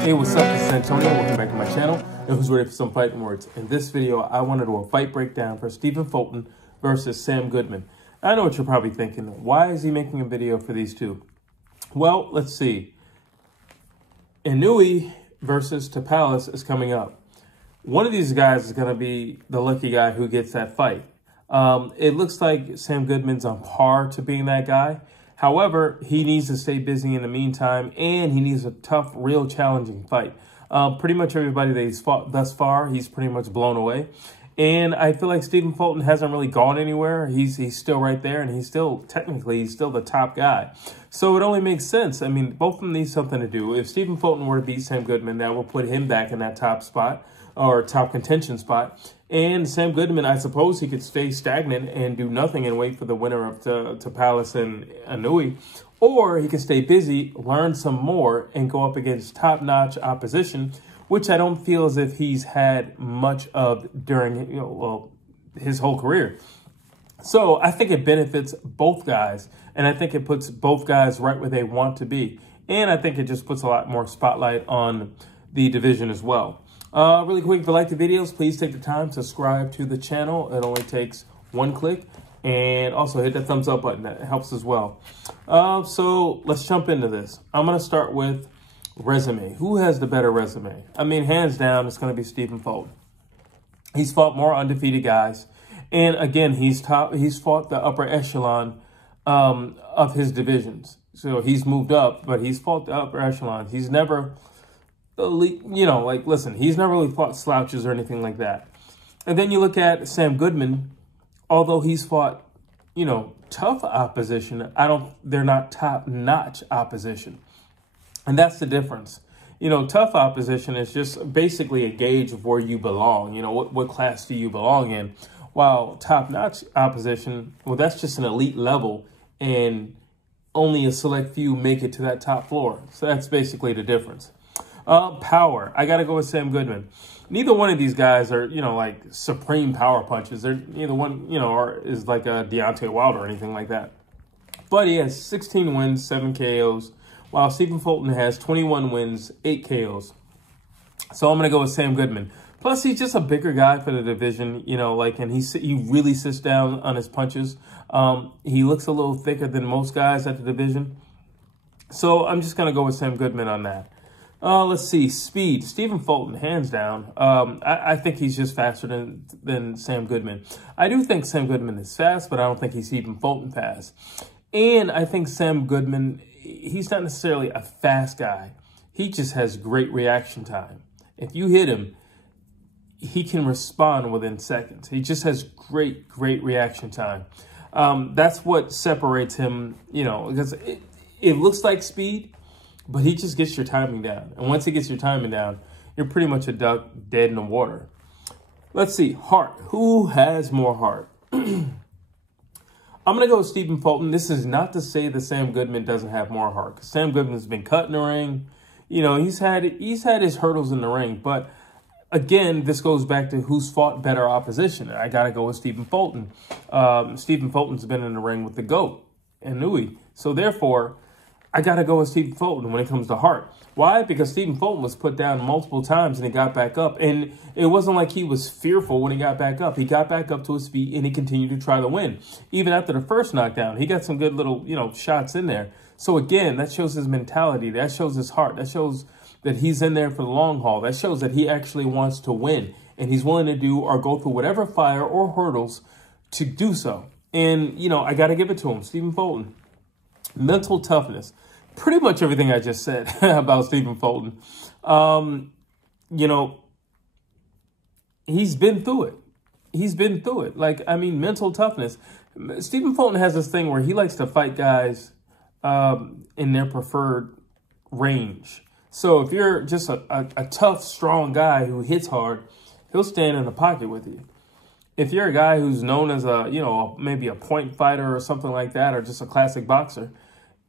Hey, what's up? This is Antonio. Welcome back to my channel. And who's ready for some fighting words? In this video, I want to do a fight breakdown for Stephen Fulton versus Sam Goodman. I know what you're probably thinking. Why is he making a video for these two? Well, let's see. Inoue versus Tapales is coming up. One of these guys is going to be the lucky guy who gets that fight. It looks like Sam Goodman's on par to being that guy. However, he needs to stay busy in the meantime, and he needs a tough, real challenging fight. Pretty much everybody that he's fought thus far, he's pretty much blown away. And I feel like Stephen Fulton hasn't really gone anywhere. He's still right there, and he's still the top guy. So it only makes sense. I mean, both of them need something to do. If Stephen Fulton were to beat Sam Goodman, that will put him back in that top spot, or top contention spot. And Sam Goodman, I suppose he could stay stagnant and do nothing and wait for the winner of Tapales and Inoue. Or he could stay busy, learn some more, and go up against top-notch opposition, which I don't feel as if he's had much of during his whole career. So I think it benefits both guys, and I think it puts both guys right where they want to be. And I think it just puts a lot more spotlight on the division as well. Really quick, if you like the videos, please take the time to subscribe to the channel. It only takes one click. And also hit that thumbs up button. That helps as well. So let's jump into this. I'm going to start with resume. Who has the better resume? I mean, hands down, it's going to be Stephen Fulton. He's fought more undefeated guys. And again, he's fought the upper echelon of his divisions. So he's moved up, but he's fought the upper echelons. He's never... listen, he's never really fought slouches or anything like that. And then you look at Sam Goodman, although he's fought, tough opposition, they're not top-notch opposition. And that's the difference. Tough opposition is just basically a gauge of where you belong. What class do you belong in? While top-notch opposition, well, that's just an elite level, and only a select few make it to that top floor. So that's basically the difference. Power. I got to go with Sam Goodman. Neither one of these guys are, like supreme power punches. They're neither one, is like a Deontay Wilder or anything like that. But he has 16 wins, 7 KOs, while Stephen Fulton has 21 wins, 8 KOs. So I'm going to go with Sam Goodman. Plus, he's just a bigger guy for the division, and he really sits down on his punches. He looks a little thicker than most guys at the division. So I'm just going to go with Sam Goodman on that. Let's see. Speed. Stephen Fulton, hands down. I think he's just faster than Sam Goodman. I do think Sam Goodman is fast, but I don't think he's Stephen Fulton fast. And I think Sam Goodman, he's not necessarily a fast guy. He just has great reaction time. If you hit him, he can respond within seconds. He just has great reaction time. That's what separates him, because it looks like speed, but he just gets your timing down. And once he gets your timing down, you're pretty much a duck dead in the water. Let's see. Heart. Who has more heart? I'm going to go with Stephen Fulton. This is not to say that Sam Goodman doesn't have more heart. Because Sam Goodman's been cut in the ring. He's had his hurdles in the ring. But again, this goes back to who's fought better opposition. I got to go with Stephen Fulton. Stephen Fulton's been in the ring with the GOAT, Inoue. So therefore, I got to go with Stephen Fulton when it comes to heart. Why? Because Stephen Fulton was put down multiple times and he got back up. And it wasn't like he was fearful when he got back up. He got back up to his feet and he continued to try to win. Even after the first knockdown, he got some good little, shots in there. So again, that shows his mentality. That shows his heart. That shows that he's in there for the long haul. That shows that he actually wants to win. And he's willing to do or go through whatever fire or hurdles to do so. And, I got to give it to him. Stephen Fulton. Mental toughness. Pretty much everything I just said about Stephen Fulton. He's been through it. He's been through it. Mental toughness. Stephen Fulton has this thing where he likes to fight guys in their preferred range. So if you're just a tough, strong guy who hits hard, he'll stand in the pocket with you. If you're a guy who's known as maybe a point fighter or something like that, or just a classic boxer,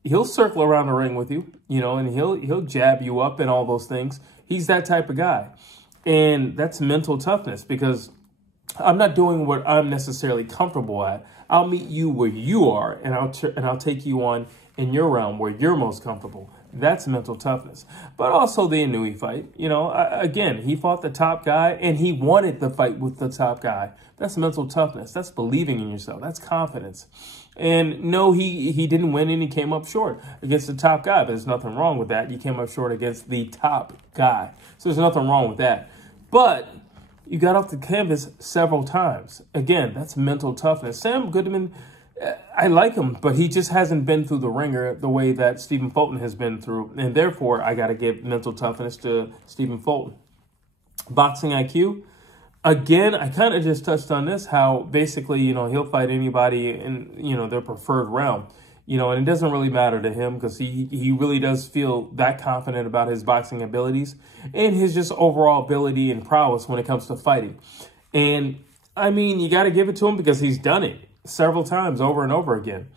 he'll circle around the ring with you, and he'll jab you up and all those things. He's that type of guy. And that's mental toughness, because I'm not doing what I'm necessarily comfortable at. I'll meet you where you are, and I'll take you on in your realm where you're most comfortable. That's mental toughness. But also the Inoue fight. You know, again, he fought the top guy and he wanted the fight with the top guy. That's mental toughness. That's believing in yourself. That's confidence. And no, he didn't win and he came up short against the top guy. But there's nothing wrong with that. You came up short against the top guy. So there's nothing wrong with that. But you got off the canvas several times. Again, that's mental toughness. Sam Goodman, I like him, but he just hasn't been through the ringer the way that Stephen Fulton has been through. And therefore, I got to give mental toughness to Stephen Fulton. Boxing IQ. Again, I kind of just touched on this, how basically, you know, he'll fight anybody in, you know, their preferred round. You know, and it doesn't really matter to him because he really does feel that confident about his boxing abilities and his just overall ability and prowess when it comes to fighting. And, I mean, you got to give it to him because he's done it several times over and over again.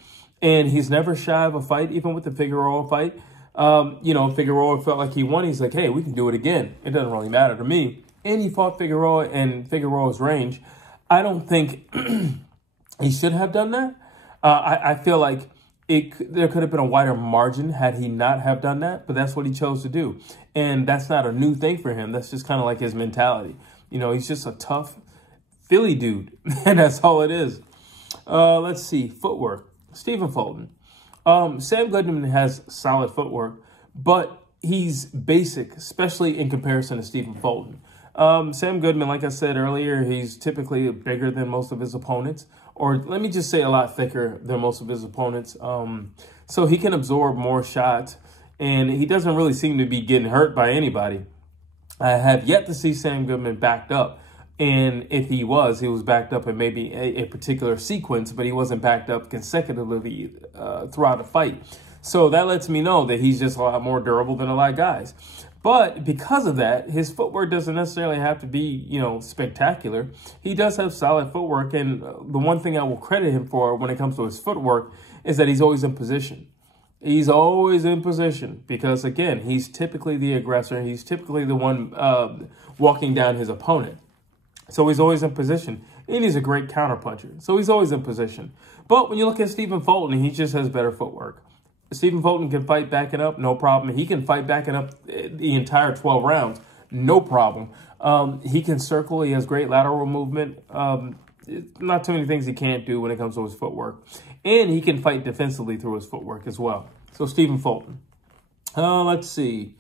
And he's never shy of a fight, even with the Figueroa fight. You know, Figueroa felt like he won. He's like, hey, we can do it again. It doesn't really matter to me. And he fought Figueroa in Figueroa's range. I don't think he should have done that. I feel like there could have been a wider margin had he not have done that, but that's what he chose to do. And that's not a new thing for him. That's just kind of like his mentality. You know, he's just a tough Philly dude, and that's all it is. Let's see, footwork. Stephen Fulton. Sam Goodman has solid footwork, but he's basic, especially in comparison to Stephen Fulton. Sam Goodman, like I said earlier, he's typically bigger than most of his opponents, or let me just say a lot thicker than most of his opponents. So he can absorb more shots, and he doesn't really seem to be getting hurt by anybody. I have yet to see Sam Goodman backed up. And if he was backed up in maybe a particular sequence, but he wasn't backed up consecutively throughout the fight. So that lets me know that he's just a lot more durable than a lot of guys. But because of that, his footwork doesn't necessarily have to be, you know, spectacular. He does have solid footwork. And the one thing I will credit him for when it comes to his footwork is that he's always in position. He's always in position because, again, he's typically the aggressor. He's typically the one walking down his opponent. So he's always in position, and he's a great counterpuncher. So he's always in position. But when you look at Stephen Fulton, he just has better footwork. Stephen Fulton can fight backing up, no problem. He can fight backing up the entire 12 rounds, no problem. He can circle. He has great lateral movement. Not too many things he can't do when it comes to his footwork. And he can fight defensively through his footwork as well. So Stephen Fulton. Let's see.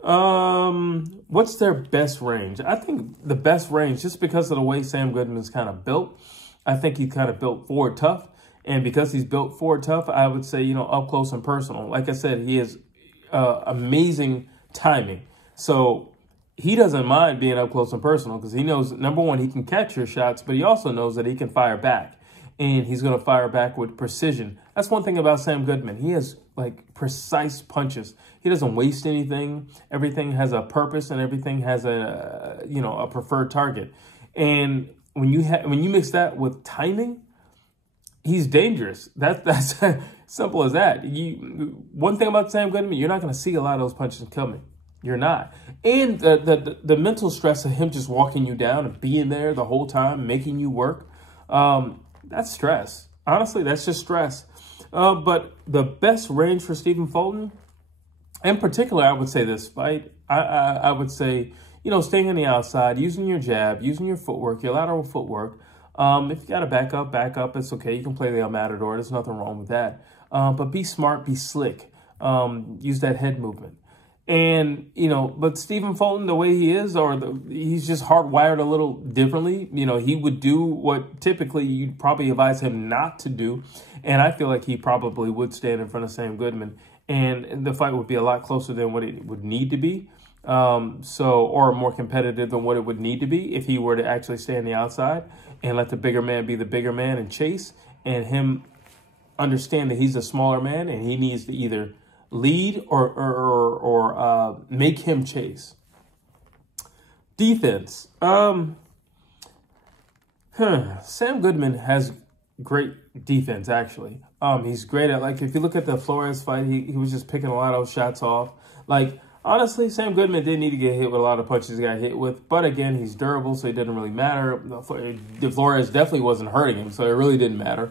What's their best range? I think the best range, just because of the way Sam Goodman's kind of built, I think he's kind of built forward tough. And because he's built forward tough, I would say, you know, up close and personal. Like I said, he has amazing timing. So he doesn't mind being up close and personal because he knows, number one, he can catch your shots, but he also knows that he can fire back. And he's going to fire back with precision. That's one thing about Sam Goodman. He has, like, precise punches. He doesn't waste anything. Everything has a purpose and everything has a, you know, a preferred target. And when you mix that with timing, he's dangerous. That's simple as that. One thing about Sam Goodman, you're not going to see a lot of those punches coming. You're not. And the mental stress of him just walking you down and being there the whole time, making you work, that's stress. Honestly, that's just stress. But the best range for Stephen Fulton, in particular, I would say this fight, I would say, you know, staying on the outside, using your jab, using your footwork, your lateral footwork. If you got to back up, it's okay. You can play the El Matador. There's nothing wrong with that. But be smart, be slick. Use that head movement. And, you know, but Stephen Fulton, the way he is, he's just hardwired a little differently. You know, he would do what typically you'd probably advise him not to do. And I feel like he probably would stand in front of Sam Goodman. And the fight would be a lot closer than what it would need to be. Or more competitive than what it would need to be if he were to actually stay on the outside and let the bigger man be the bigger man and chase, and him understand that he's a smaller man and he needs to either lead or make him chase. Defense. Sam Goodman has great defense, actually. He's great at, like, if you look at the Flores fight, he was just picking a lot of those shots off. Like, honestly, Sam Goodman didn't need to get hit with a lot of punches he got hit with. But again, he's durable, so it didn't really matter. Flores definitely wasn't hurting him, so it really didn't matter.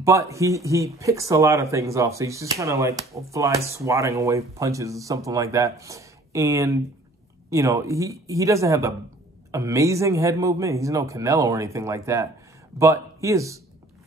But he picks a lot of things off. So he's just kind of like fly swatting away punches or something like that. And, you know, he doesn't have the amazing head movement. He's no Canelo or anything like that. But he has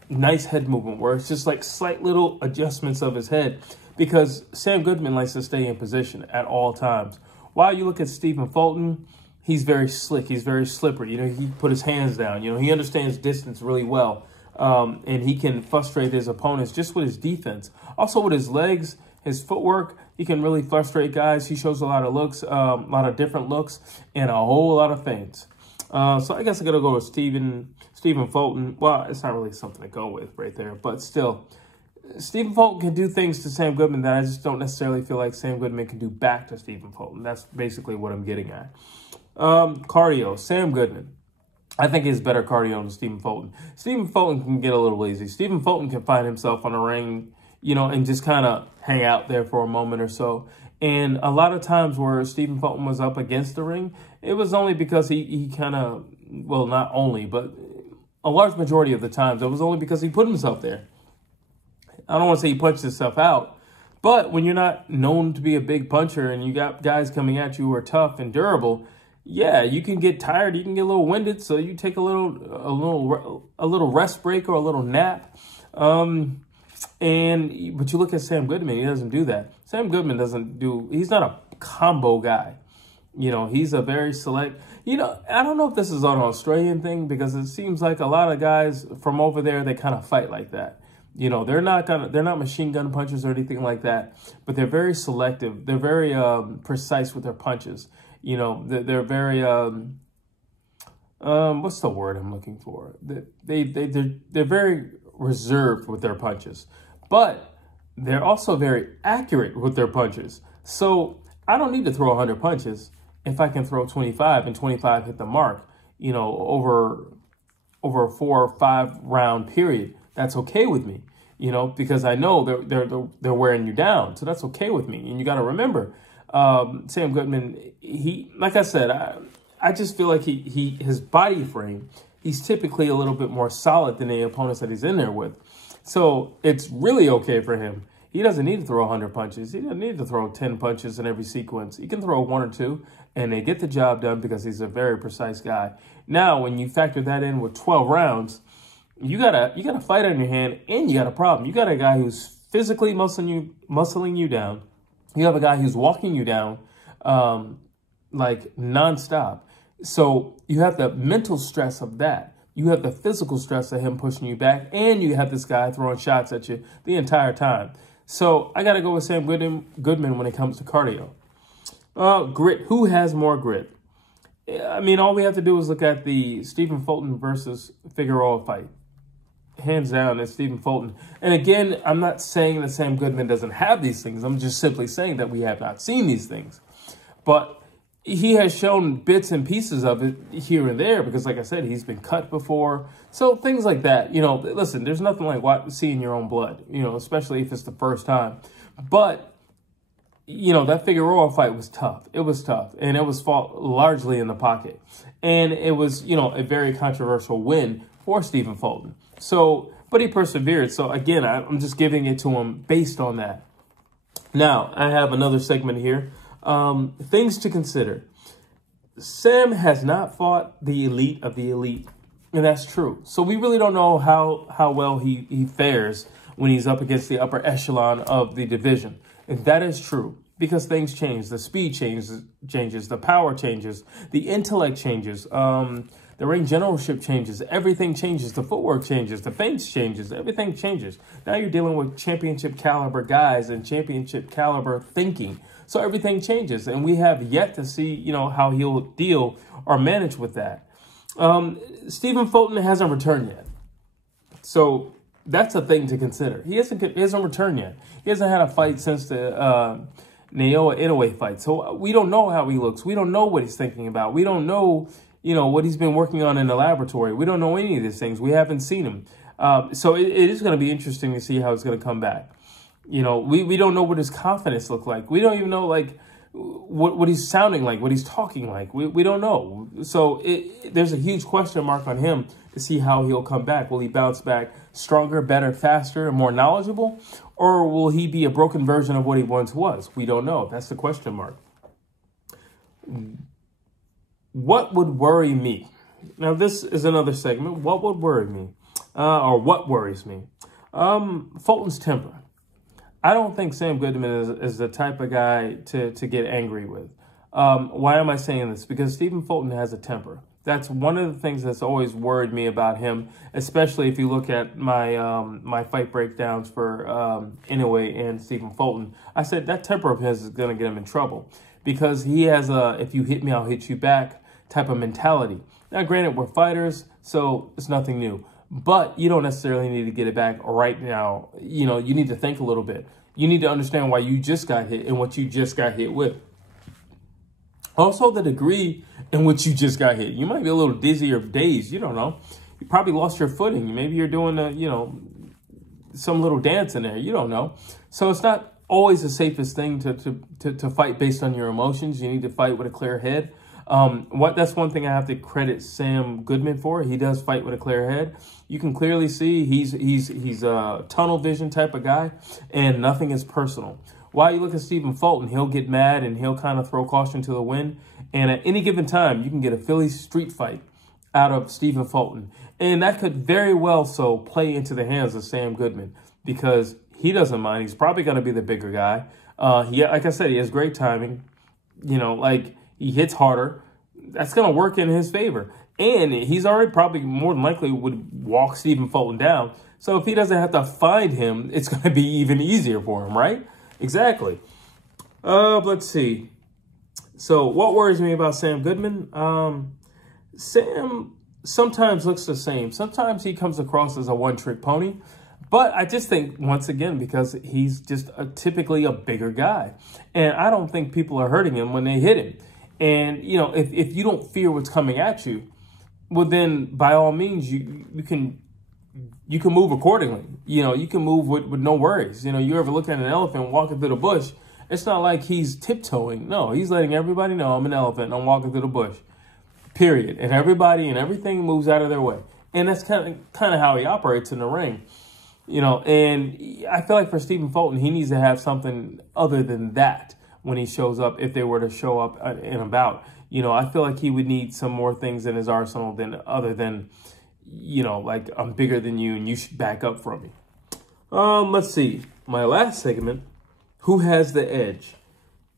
nice head movement where it's just like slight little adjustments of his head, because Sam Goodman likes to stay in position at all times. While you look at Stephen Fulton, he's very slick. He's very slippery. You know, he put his hands down. You know, he understands distance really well. And he can frustrate his opponents just with his defense. Also with his legs, his footwork, he can really frustrate guys. He shows a lot of looks, a lot of different looks, and a whole lot of feints. So I guess I got to go with Stephen Fulton. Well, it's not really something to go with right there, but still, Stephen Fulton can do things to Sam Goodman that I just don't necessarily feel like Sam Goodman can do back to Stephen Fulton. That's basically what I'm getting at. Cardio, Sam Goodman. I think he has better cardio than Stephen Fulton. Stephen Fulton can get a little lazy. Stephen Fulton can find himself on a ring, you know, and just kind of hang out there for a moment or so. And a lot of times where Stephen Fulton was up against the ring, it was only because he kind of, well, not only, but a large majority of the times, it was only because he put himself there. I don't want to say he punched himself out, but when you're not known to be a big puncher and you got guys coming at you who are tough and durable, yeah, you can get tired, you can get a little winded, so you take a little rest break or a little nap. But you look at Sam Goodman, he doesn't do that. Sam Goodman he's not a combo guy. You know, he's a very select, you know, I don't know if this is an Australian thing, because it seems like a lot of guys from over there, they kind of fight like that. You know, they're not machine gun punchers or anything like that, but they're very selective. They're very precise with their punches. You know, they're very, what's the word I'm looking for? They're very reserved with their punches, but they're also very accurate with their punches. So I don't need to throw 100 punches if I can throw 25 and 25 hit the mark, you know, over a 4 or 5 round period. That's okay with me, you know, because I know they're wearing you down. So that's okay with me. And you got to remember, Sam Goodman, like I said, I just feel like his body frame, he's typically a little bit more solid than the opponents that he's in there with. So it's really okay for him. He doesn't need to throw 100 punches. He doesn't need to throw 10 punches in every sequence. He can throw 1 or 2, and they get the job done because he's a very precise guy. Now, when you factor that in with 12 rounds, you got a fight on your hand, and you got a problem. You got a guy who's physically muscling you down. You have a guy who's walking you down like nonstop. So you have the mental stress of that. You have the physical stress of him pushing you back, and you have this guy throwing shots at you the entire time. So I got to go with Sam Goodman when it comes to cardio. Grit. Who has more grit? I mean, all we have to do is look at the Stephen Fulton versus Figueroa fight. Hands down, it's Stephen Fulton. And again, I'm not saying that Sam Goodman doesn't have these things. I'm just simply saying that we have not seen these things. But he has shown bits and pieces of it here and there because, like I said, he's been cut before. So things like that, you know, listen, there's nothing like seeing your own blood, you know, especially if it's the first time. But, you know, that Figueroa fight was tough. It was tough. And it was fought largely in the pocket. And it was, you know, a very controversial win for Stephen Fulton. So, but he persevered. So again, I'm just giving it to him based on that. Now, I have another segment here. Things to consider. Sam has not fought the elite of the elite, and that's true. So we really don't know how well he fares when he's up against the upper echelon of the division. And that is true because things change. The speed changes, the power changes, the intellect changes, the ring generalship changes, everything changes, the footwork changes, the feints changes, everything changes. Now you're dealing with championship caliber guys and championship caliber thinking. So everything changes, and we have yet to see, you know, how he'll deal or manage with that. Stephen Fulton hasn't returned yet. So that's a thing to consider. He hasn't returned yet. He hasn't had a fight since the Naoya Inoue fight. So we don't know how he looks. We don't know what he's thinking about. We don't know, you know, what he's been working on in the laboratory. We don't know any of these things. We haven't seen him. So it is going to be interesting to see how it's going to come back. You know, we don't know what his confidence looked like. We don't even know, like, what he's sounding like, what he's talking like. We don't know. So there's a huge question mark on him to see how he'll come back. Will he bounce back stronger, better, faster, and more knowledgeable? Or will he be a broken version of what he once was? We don't know. That's the question mark. What would worry me? Now, this is another segment. What would worry me? Or what worries me? Fulton's temper. I don't think Sam Goodman is the type of guy to get angry with. Why am I saying this? Because Stephen Fulton has a temper. That's one of the things that's always worried me about him, especially if you look at my my fight breakdowns for Inoue and Stephen Fulton. I said that temper of his is going to get him in trouble because he has a if you hit me, I'll hit you back type of mentality. Now, granted, we're fighters, so it's nothing new. But you don't necessarily need to get it back right now. You know, you need to think a little bit. You need to understand why you just got hit and what you just got hit with. Also, the degree in which you just got hit. You might be a little dizzy or dazed. You don't know. You probably lost your footing. Maybe you're doing, some little dance in there. You don't know. So it's not always the safest thing to fight based on your emotions. You need to fight with a clear head. That's one thing I have to credit Sam Goodman for. He does fight with a clear head. You can clearly see he's a tunnel vision type of guy, and nothing is personal. While you look at Stephen Fulton, he'll get mad and he'll kind of throw caution to the wind. And at any given time, you can get a Philly street fight out of Stephen Fulton. And that could very well so play into the hands of Sam Goodman because he doesn't mind. He's probably going to be the bigger guy. Like I said, he has great timing. He hits harder. That's going to work in his favor. And he's already probably more than likely would walk Stephen Fulton down. So if he doesn't have to find him, it's going to be even easier for him, right? Exactly. Let's see. So what worries me about Sam Goodman? Sam sometimes looks the same. Sometimes he comes across as a one-trick pony. But I just think, once again, because he's just typically a bigger guy. And I don't think people are hurting him when they hit him. And, if you don't fear what's coming at you, well, then by all means, you can move accordingly. You can move with no worries. You ever look at an elephant walking through the bush? It's not like he's tiptoeing. No, he's letting everybody know I'm an elephant and I'm walking through the bush, period. And everybody and everything moves out of their way. And that's kind of how he operates in the ring. And I feel like for Stephen Fulton, he needs to have something other than that when he shows up, if they were to show up and about. I feel like he would need some more things in his arsenal other than, like I'm bigger than you and you should back up from me. Let's see. My last segment, who has the edge?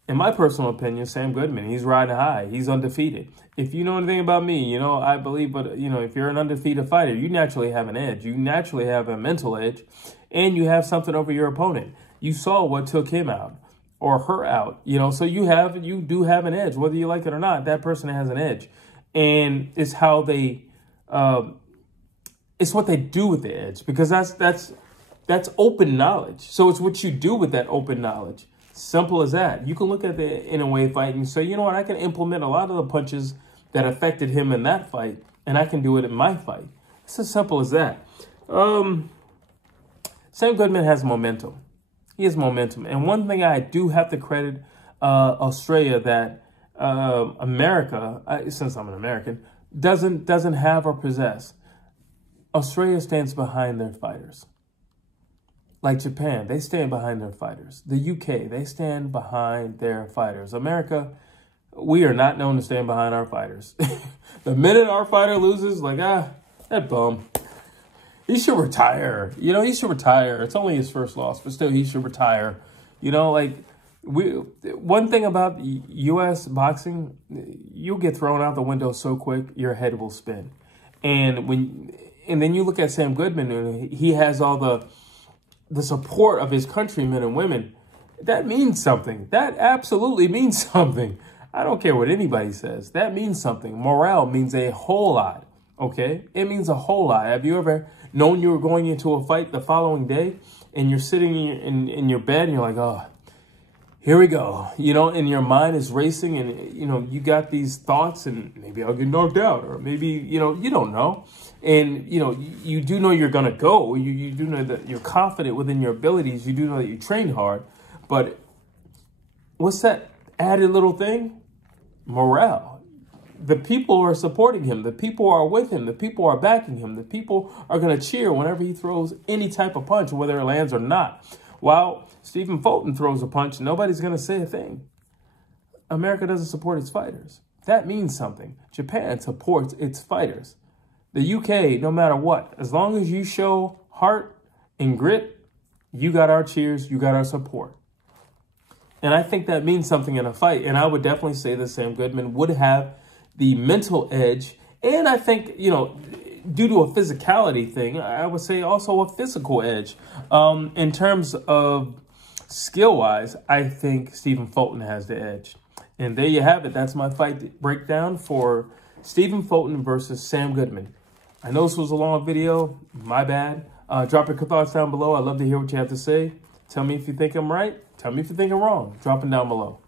In my personal opinion, Sam Goodman. He's riding high. He's undefeated. If you know anything about me, I believe, but, if you're an undefeated fighter, you naturally have an edge. You naturally have a mental edge, and you have something over your opponent. You saw what took him out or her out, so you do have an edge. Whether you like it or not, that person has an edge. And it's how they, it's what they do with the edge, because that's open knowledge. So it's what you do with that open knowledge. Simple as that. You can look at the Inoue fight and say, you know what, I can implement a lot of the punches that affected him in that fight, and I can do it in my fight. It's as simple as that. Sam Goodman has momentum. He has momentum. And one thing I do have to credit Australia that America, since I'm an American, doesn't have or possess. Australia stands behind their fighters. Like Japan, they stand behind their fighters. The UK, they stand behind their fighters. America, we are not known to stand behind our fighters. The minute our fighter loses, that bum, he should retire. He should retire. It's only his first loss, but still, he should retire. One thing about U.S. boxing, you'll get thrown out the window so quick, your head will spin. And then you look at Sam Goodman, and he has all the support of his countrymen and women. That means something. That absolutely means something. I don't care what anybody says. That means something. Morale means a whole lot, okay? It means a whole lot. Have you ever known you were going into a fight the following day and you're sitting in your bed and you're like, oh, here we go. And your mind is racing and, you got these thoughts and maybe I'll get knocked out or maybe, you don't know. And, you do know you're going to go. You do know that you're confident within your abilities. You do know that you train hard. But what's that added little thing, morale. The people are supporting him. The people are with him. The people are backing him. The people are going to cheer whenever he throws any type of punch, whether it lands or not. While Stephen Fulton throws a punch, nobody's going to say a thing. America doesn't support its fighters. That means something. Japan supports its fighters. The UK, no matter what, as long as you show heart and grit, you got our cheers, you got our support. And I think that means something in a fight. And I would definitely say that Sam Goodman would have the mental edge. And I think, you know, due to a physicality thing, I would say also a physical edge. In terms of skill-wise, I think Stephen Fulton has the edge. And there you have it. That's my fight breakdown for Stephen Fulton versus Sam Goodman. I know this was a long video. My bad. Drop your thoughts down below. I'd love to hear what you have to say. Tell me if you think I'm right. Tell me if you think I'm wrong. Drop them down below.